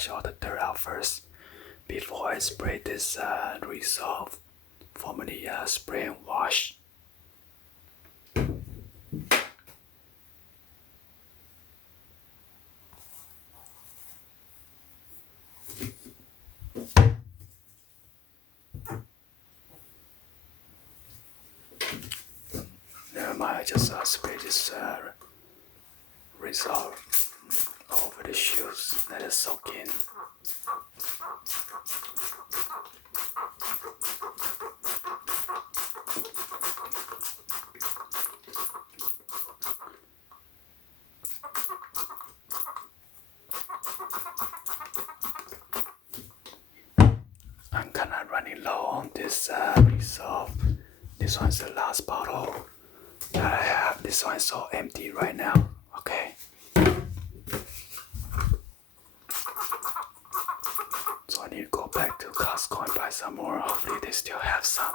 wash all the dirt out first before I spray this Resolve, formerly spray and wash. Never mind, I just spray this Resolve over the shoes, let it soak in. I'm kinda running low on this Resolve. This one's the last bottle that I have. This one's so empty right now. Okay. So I need to go back to Costco and buy some more. Hopefully they still have some.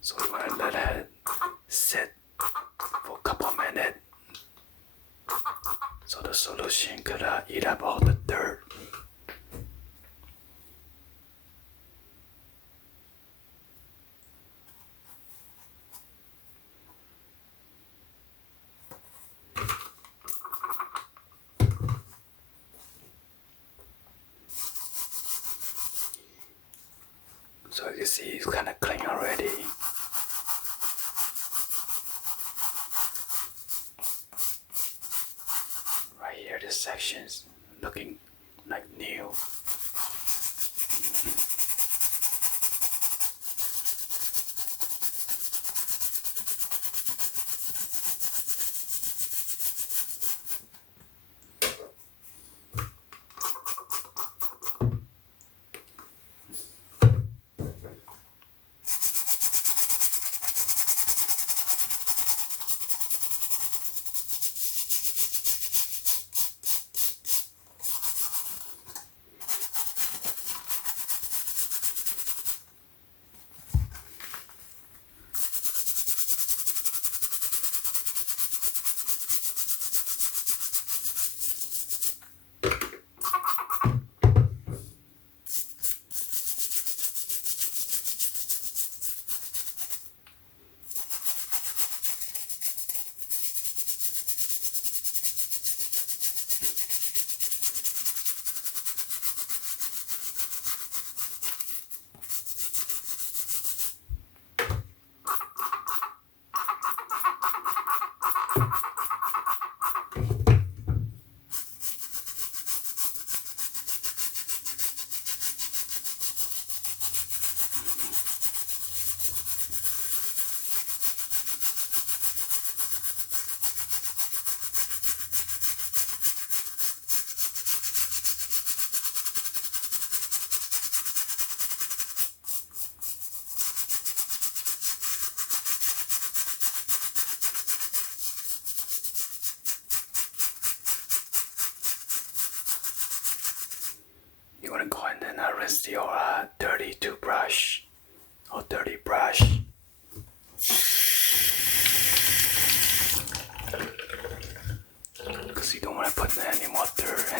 So we want to let it sit for a couple minutes so the solution could eat up all the dirt. So you see it's kind of clean already. Right here, this section's looking like new. You want to go ahead and rinse your dirty toothbrush or dirty brush. Because you don't want to put any more dirt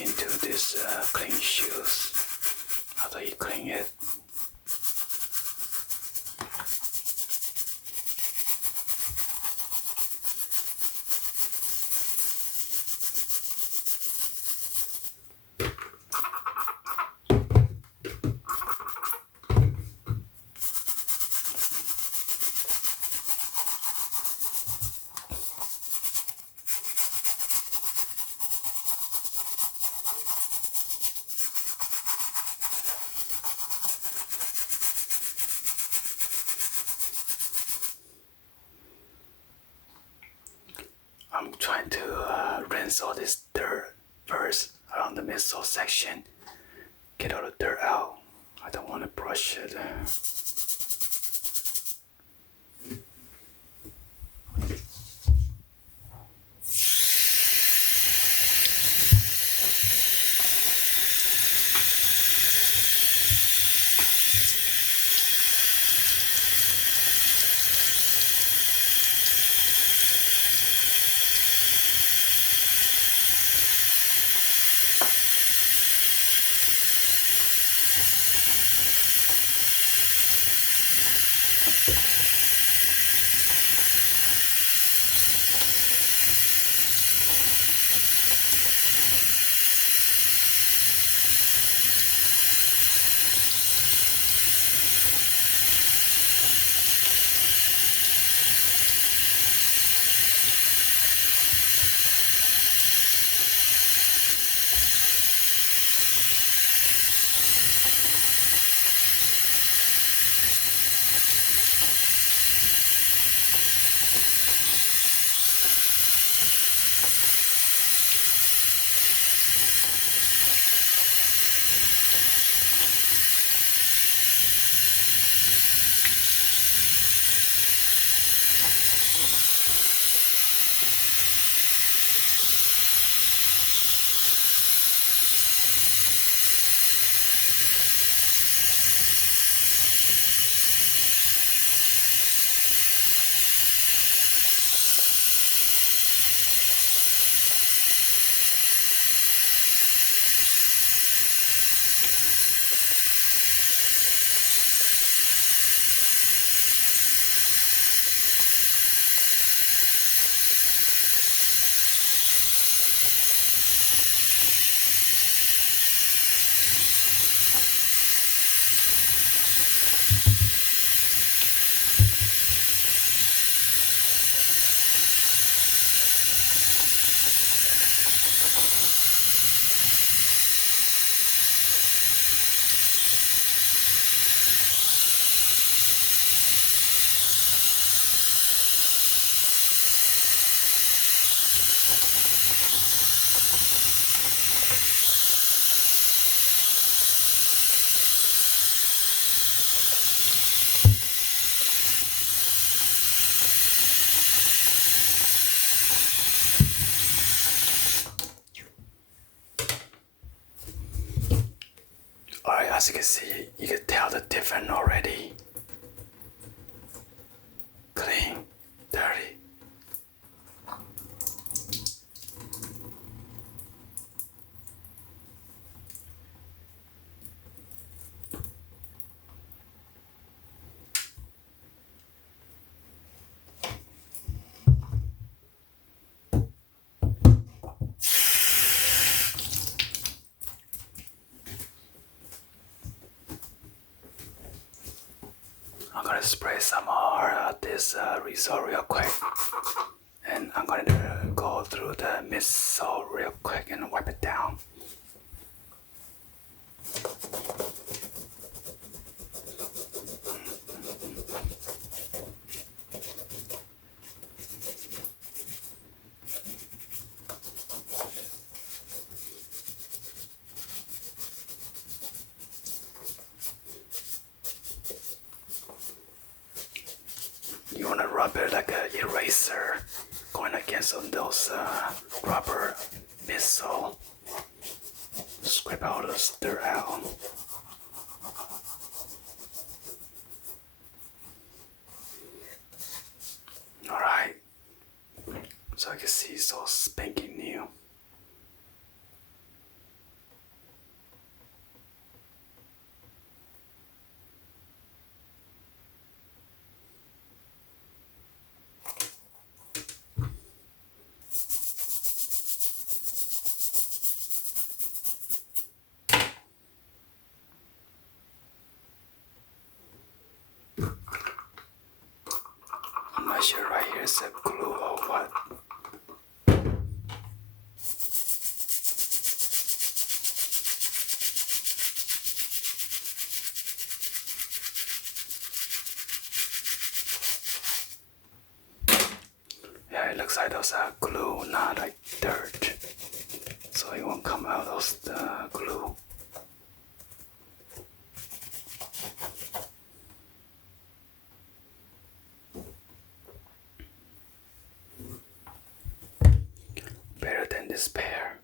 into this clean shoes after you clean it. I'm trying to rinse all this dirt first around the midsole section. Get all the dirt out. I don't want to brush it. as you can see, you can tell the difference already. Clean, dirty. I'm gonna spray some more of this result real quick, and I'm gonna go through the mist salt real quick and wipe it down. You wanna rub it like an eraser, going against on those rubber missile. Scrape all the dirt out. Alright, so I can see it's all spanking new. I'm not sure right here is a glue or what. Yeah, it looks like those are glue, not like dirt. So it won't come out of the glue. Better than this pair.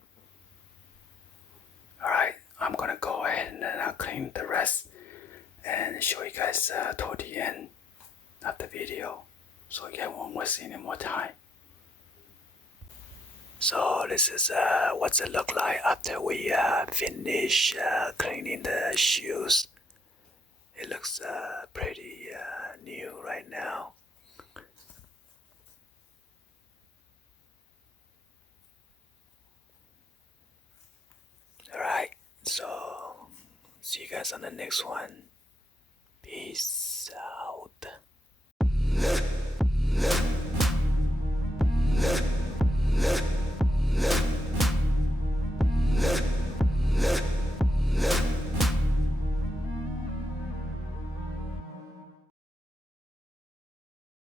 Alright, I'm gonna go ahead and clean the rest and show you guys toward the end of the video, so you guys won't waste any more time. So this is what's it look like after we finish cleaning the shoes. It looks pretty new right now. Alright, so see you guys on the next one. Peace.